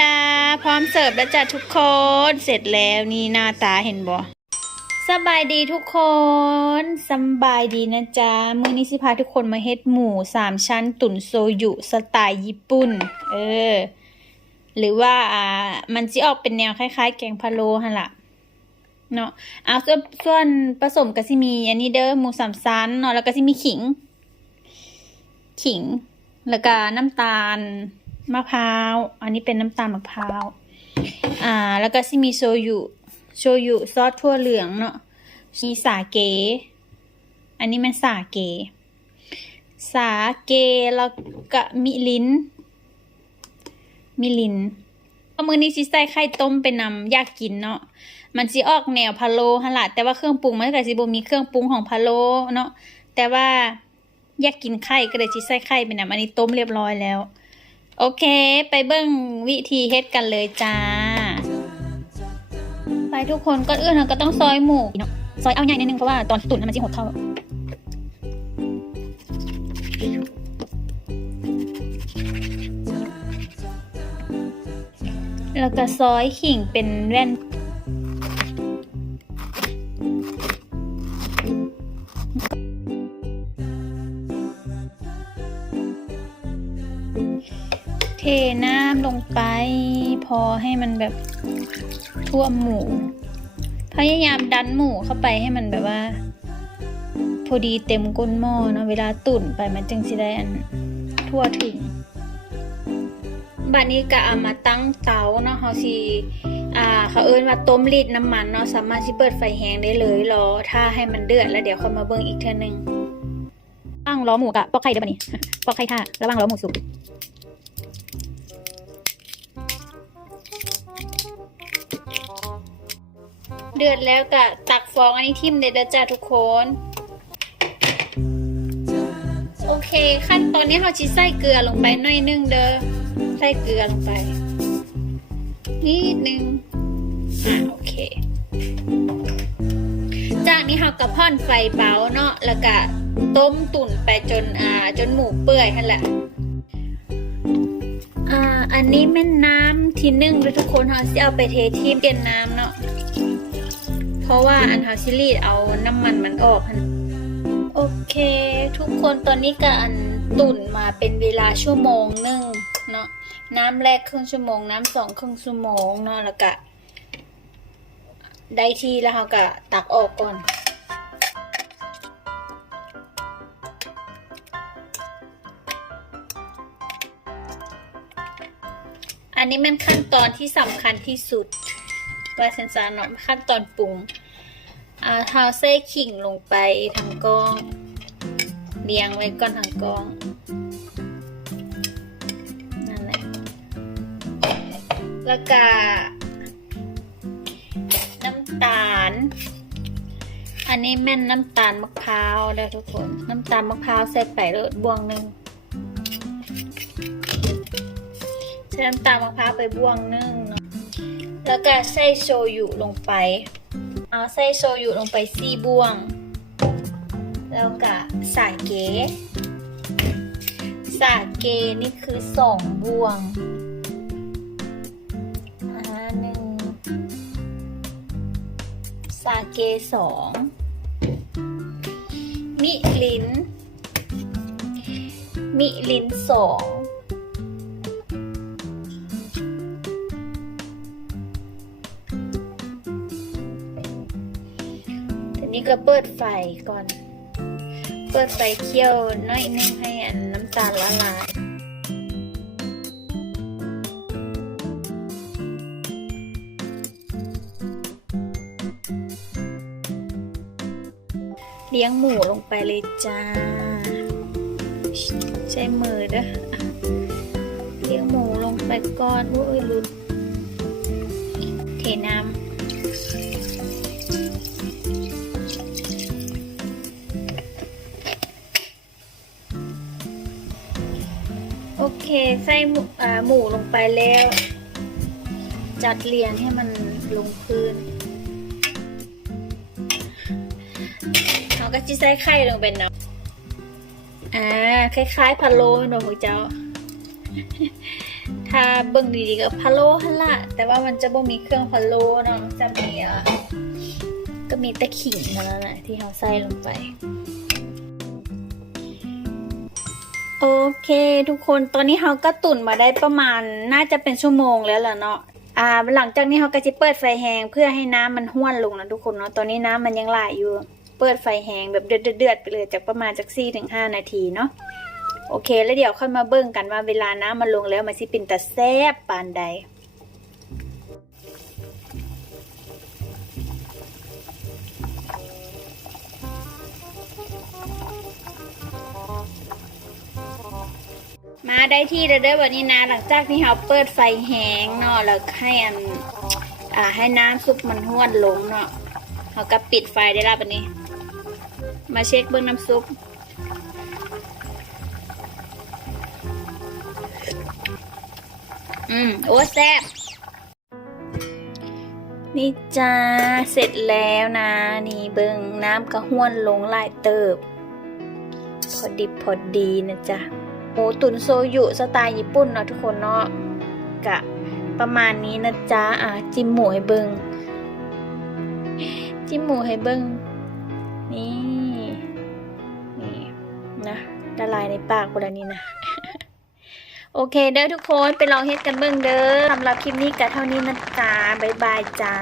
ดา พร้อมเสิร์ฟแล้วจ้ะทุกคน เสร็จแล้วนี่หน้าตาเห็นบ่สบายดีทุกคนสบายดีนะจ๊ะ มื้อนี้สิพาทุกคนมาเฮ็ดหมูสามชั้นตุ๋นโซยุสไตล์ญี่ปุ่น เออ หรือว่าอ่า มันสิออกเป็นแนวคล้ายๆ แกงพะโล้หั่นล่ะเนาะเอาส่วนส่วนผสมก็สิมี อันนี้เด้อหมูสามชั้นเนาะแล้วก็สิมีขิง ขิง แล้วก็น้ำตาล มะพร้าว อันนี้เป็นน้ำตาลมะพร้าว อ่า แล้วก็สิมีโชยุโชยุซอสทั่วเหลืองเนาะ มีสาเก อันนี้มันสาเก สาเกแล้วก็มิลิน มิลินเอามือนี้สิใส่ไข่ต้มเป็นนำยากกินเนาะ มันสิออกแนวพะโล้หั่นล่ะแต่ว่าเครื่องปรุงมันก็สิบ่มีเครื่องปรุงของพะโล้เนาะ แต่ว่าอยากกินไข่ก็เลยสิใส่ไข่เป็นนำอันนี้ต้มเรียบร้อยแล้ว โอเค ไปเบิ่งวิธีเฮ็ดกันเลยจ้า ไปทุกคนก็เอื้อนก็ต้องซอยหมูเนาะซอยเอาใหญ่นิดนึงเพราะว่าตอนตุ๋นมันจะหดเข้าแล้วก็ซอยขิงเป็นแว่น เทน้ำลงไป พอให้มันแบบท่วมหมู พยายามดันหมูเข้าไปให้มันแบบว่า พอดีเต็มก้นหม้อเนาะเวลาตุ๋นไปมันจึงสิได้อันทั่วถึงบัดนี้ก็เอามาตั้งเตาเนาะเฮาสิอ่าเขาเอิ้นว่าต้มรีดน้ำมันเนาะสามารถสิเปิดไฟแห้งได้เลยรอถ้าให้มันเดือดแล้วเดี๋ยวค่อยมาเบิ่งอีกเทื่อนึงตั้งล้อหมูกะปอกไข่เด้อบัดนี้ปอกไข่ท่าระวังล้อหมูสุก เดือดแล้วก็ตักฟองอันนี้ทิมเลยเด้อจ้าทุกคน โอเค ขั้นตอนนี้เราจะใส่เกลือลงไปหน่อยนึงเด้อใส่เกลือลงไป นิดนึงอ่าโอเค จากนี้เราก็พ่อนไฟเบาเนาะแล้วก็ต้มตุ๋นไปจนอ่าจนหมูเปื่อยนั่นแหละอ่าอันนี้แม่น้ำที่นึ่งเลยทุกคนเราจะเอาไปเทที่เปลี่ยนน้ำเนาะ เพราะว่าอันเฮาซิลีดเอาน้ำมันมันออกโอเค ทุกคนตอนนี้ก็อันตุ่นมาเป็นเวลาชั่วโมงหนึ่งเนาะน้ำแรกครึ่งชั่วโมง น้ำสองครึ่งชั่วโมงเนาะแล้วก็ได้ทีแล้วเราก็ตักออกก่อนอันนี้มันขั้นตอนที่สำคัญที่สุด ว่าเซนซาเนาะขั้นตอนปรุงเอาเท้าเส้ขิงลงไปทางกองเรียงไว้ก่อนทางกองนั่นแหละแล้วก็น้ำตาล อันนี้แม่นน้ำตาลมะพร้าวแล้วทุกคน น้ำตาลมะพร้าวใส่ไปเลยบวงหนึ่งใส่น้ำตาลมะพร้าวไปบวงหนึ่งเนาะ แล้วก็ใส่โชยุลงไป เอาใส่โชยุลงไปสี่บ่วง แล้วก็สาเกสาเกนี่คือสองบ่วงอ่าหนึ่งสาเกสองมิลินมิลินสอง ก็เปิดไฟก่อน เปิดไฟเคี่ยวน้อยนึงให้อันน้ำตาลละลายเลี้ยงหมูลงไปเลยจ้า ใช้มือเด้อเลี้ยงหมูลงไปก่อนอุ้ยหลุดเทน้ำ โอเคใส่หมูลงไปแล้ว จัดเรียงให้มันลงพื้นเราก็จะใส่ไข่ลงไปเนาะอ่าคล้ายๆพะโล้เนาะพวกเจ้า ถ้าเบิ่งดีๆก็พะโล้หั่นละแต่ว่ามันจะบ่มีเครื่องพะโล้เนาะจะมีอะก็มีแต่ขิงเท่านั้นแหละที่เราใส่ลงไป โอเค ทุกคนตอนนี้เราก็ตุ่นมาได้ประมาณน่าจะเป็นชั่วโมงแล้วล่ะเนาะอ่าหลังจากนี้เราก็จะเปิดไฟแห้งเพื่อให้น้ำมันห้วนลงนะทุกคนเนาะตอนนี้น้ำมันยังไหลอยู่ เปิดไฟแห้งแบบเดือดๆไปเลยจากประมาณจาก4ถึงห้านาทีเนาะโอเค แล้วเดี๋ยวค่อยมาเบิ่งกันว่าเวลาน้ำมันลงแล้วมันสิเป็นตะแซ่บปานใด มาได้ที่แล้วเด้อวันนี้นะ หลังจากที่เราเปิดไฟแห้งเนาะแล้วให้อันอ่าให้น้ำซุปมันห้วนลงเนาะเราก็ปิดไฟได้แล้ววันนี้ มาเช็คเบื้องน้ำซุปอืมโอ้แซ่บนี่จ้าเสร็จแล้วนะ นี่เบิงน้ำกระห้วนลงลายเติบ พอดิบพอดีนะจ๊ะ หมูตุ๋นโซยุสไตล์ญี่ปุ่นเนาะทุกคนเนาะกะประมาณนี้นะจ๊ะอะจิ้มหมูให้เบิงจิ้มหมูให้เบิงนี่นี่นะละลายในปากคนละนี้นะโอเคเด้อทุกคนไปลองเฮ็ดกันเบิ่งเด้อสำหรับคลิปนี้ก็เท่านี้นะจ๊ะบ๊ายบายจ้า